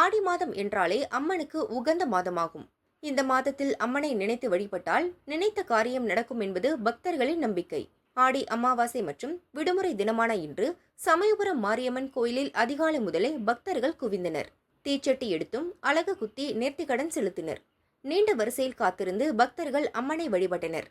ஆடி மாதம் என்றாலே அம்மனுக்கு உகந்த மாதமாகும். இந்த மாதத்தில் அம்மனை நினைத்து வழிபட்டால் நினைத்த காரியம் நடக்கும் என்பது பக்தர்களின் நம்பிக்கை. ஆடி அமாவாசை மற்றும் விடுமுறை தினமான இன்று சமயபுரம் மாரியம்மன் கோயிலில் அதிகாலை முதலே பக்தர்கள் குவிந்தனர். தீச்சட்டி எடுத்தும் அலகு குத்தி நேர்த்திக்கடன் செலுத்தினர். நீண்ட வரிசையில் காத்திருந்து பக்தர்கள் அம்மனை வழிபட்டனர்.